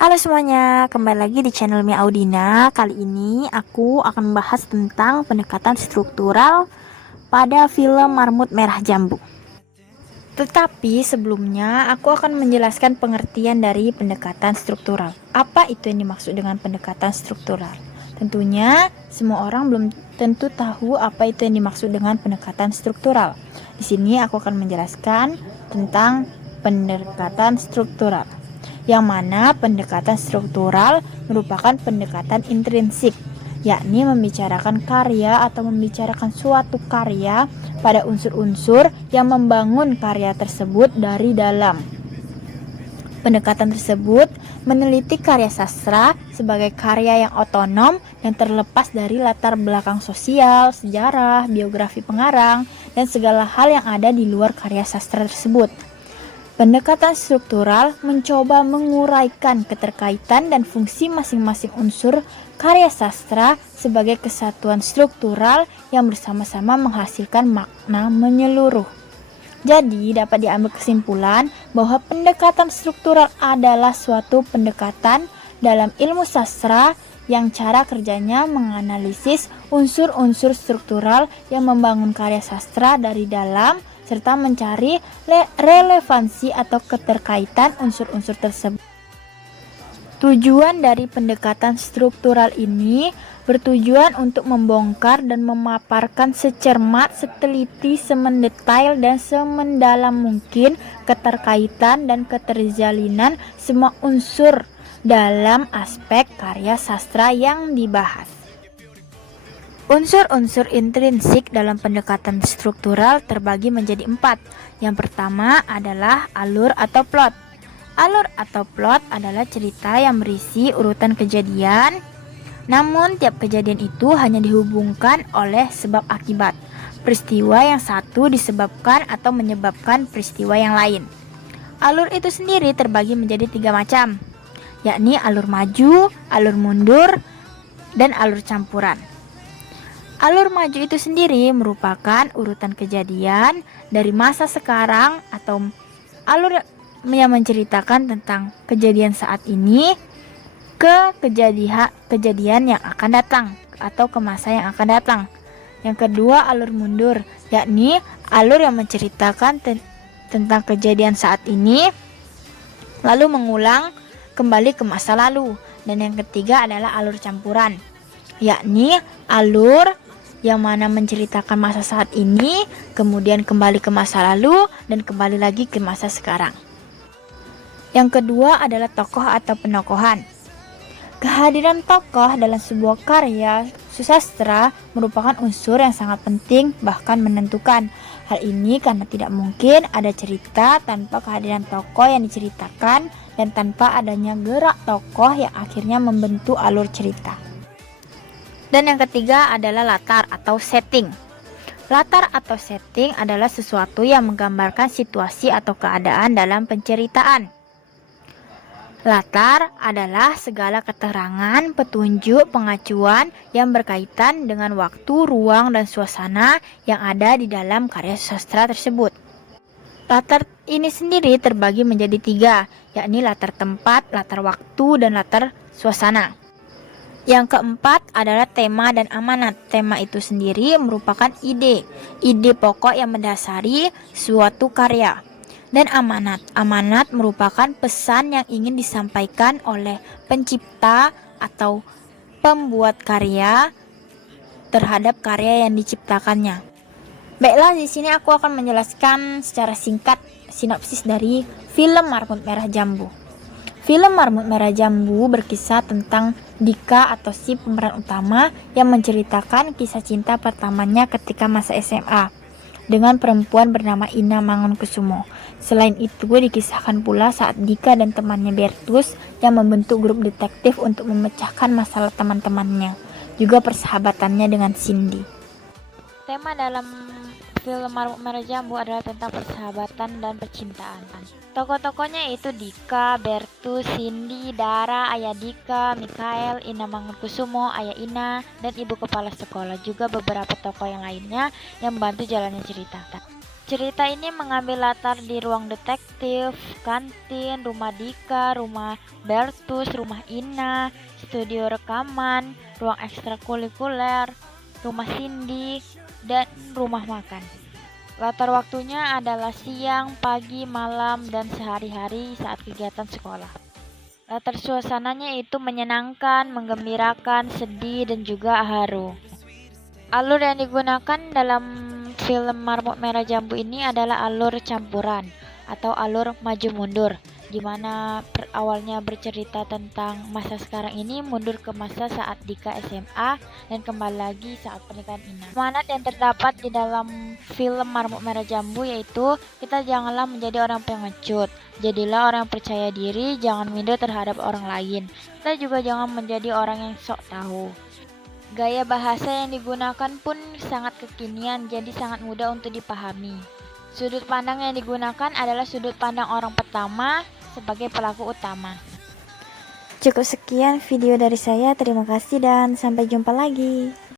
Halo semuanya, kembali lagi di channel Mia Audina. Kali ini aku akan membahas tentang pendekatan struktural pada film Marmut Merah Jambu. Tetapi sebelumnya aku akan menjelaskan pengertian dari pendekatan struktural. Apa itu yang dimaksud dengan pendekatan struktural? Tentunya semua orang belum tentu tahu apa itu yang dimaksud dengan pendekatan struktural. Di sini aku akan menjelaskan tentang pendekatan struktural, yang mana pendekatan struktural merupakan pendekatan intrinsik, yakni membicarakan karya atau membicarakan suatu karya pada unsur-unsur yang membangun karya tersebut dari dalam. Pendekatan tersebut meneliti karya sastra sebagai karya yang otonom dan terlepas dari latar belakang sosial, sejarah, biografi pengarang, dan segala hal yang ada di luar karya sastra tersebut. Pendekatan struktural mencoba menguraikan keterkaitan dan fungsi masing-masing unsur karya sastra sebagai kesatuan struktural yang bersama-sama menghasilkan makna menyeluruh. Jadi, dapat diambil kesimpulan bahwa pendekatan struktural adalah suatu pendekatan dalam ilmu sastra yang cara kerjanya menganalisis unsur-unsur struktural yang membangun karya sastra dari dalam serta mencari relevansi atau keterkaitan unsur-unsur tersebut. Tujuan dari pendekatan struktural ini bertujuan untuk membongkar dan memaparkan secermat, seteliti, semendetail, dan semendalam mungkin keterkaitan dan keterjalinan semua unsur dalam aspek karya sastra yang dibahas. Unsur-unsur intrinsik dalam pendekatan struktural terbagi menjadi 4. Yang pertama adalah alur atau plot. Alur atau plot adalah cerita yang berisi urutan kejadian, namun tiap kejadian itu hanya dihubungkan oleh sebab akibat. Peristiwa yang satu disebabkan atau menyebabkan peristiwa yang lain. Alur itu sendiri terbagi menjadi 3 macam, yakni alur maju, alur mundur, dan alur campuran. Alur maju itu sendiri merupakan urutan kejadian dari masa sekarang atau alur yang menceritakan tentang kejadian saat ini ke kejadian yang akan datang atau ke masa yang akan datang. Yang kedua, alur mundur, yakni alur yang menceritakan tentang kejadian saat ini lalu mengulang kembali ke masa lalu. Dan yang ketiga adalah alur campuran, yakni alur yang mana menceritakan masa saat ini, kemudian kembali ke masa lalu, dan kembali lagi ke masa sekarang. Yang kedua adalah tokoh atau penokohan. Kehadiran tokoh dalam sebuah karya sastra merupakan unsur yang sangat penting, bahkan menentukan. Hal ini karena tidak mungkin ada cerita tanpa kehadiran tokoh yang diceritakan dan tanpa adanya gerak tokoh yang akhirnya membentuk alur cerita. Dan yang ketiga adalah latar atau setting. Latar atau setting adalah sesuatu yang menggambarkan situasi atau keadaan dalam penceritaan. Latar adalah segala keterangan, petunjuk, pengacuan yang berkaitan dengan waktu, ruang, dan suasana yang ada di dalam karya sastra tersebut. Latar ini sendiri terbagi menjadi 3, yakni latar tempat, latar waktu, dan latar suasana. Yang keempat adalah tema dan amanat. Tema itu sendiri merupakan ide pokok yang mendasari suatu karya. Dan amanat merupakan pesan yang ingin disampaikan oleh pencipta atau pembuat karya terhadap karya yang diciptakannya. Baiklah, di sini aku akan menjelaskan secara singkat sinopsis dari film Marmut Merah Jambu. Film Marmut Merah Jambu berkisah tentang Dika atau si pemeran utama yang menceritakan kisah cinta pertamanya ketika masa SMA dengan perempuan bernama Ina Mangunkusumo. Selain itu dikisahkan pula saat Dika dan temannya Bertus yang membentuk grup detektif untuk memecahkan masalah teman-temannya, juga persahabatannya dengan Cindy. Tema dalam film Marmut Merah Jambu adalah tentang persahabatan dan percintaan. Tokoh-tokohnya itu Dika, Bertus, Cindy, Dara, Ayah Dika, Mikael, Ina Mangunkusumo, Ayah Ina, dan ibu kepala sekolah, juga beberapa tokoh yang lainnya yang membantu jalannya cerita. Cerita ini mengambil latar di ruang detektif, kantin, rumah Dika, rumah Bertus, rumah Ina, studio rekaman, ruang ekstrakurikuler, rumah Cindy, dan rumah makan. Latar waktunya adalah siang, pagi, malam, dan sehari-hari saat kegiatan sekolah. Latar suasananya itu menyenangkan, menggembirakan, sedih, dan juga haru. Alur yang digunakan dalam film Marmut Merah Jambu ini adalah alur campuran atau alur maju mundur, di mana awalnya bercerita tentang masa sekarang ini mundur ke masa saat Dika SMA dan kembali lagi saat pernikahan Ina. Semangat yang terdapat di dalam film Marmut Merah Jambu yaitu kita janganlah menjadi orang pengecut, jadilah orang yang percaya diri, jangan minder terhadap orang lain. Kita juga jangan menjadi orang yang sok tahu. Gaya bahasa yang digunakan pun sangat kekinian, jadi sangat mudah untuk dipahami. Sudut pandang yang digunakan adalah sudut pandang orang pertama sebagai pelaku utama. Cukup sekian video dari saya, terima kasih dan sampai jumpa lagi.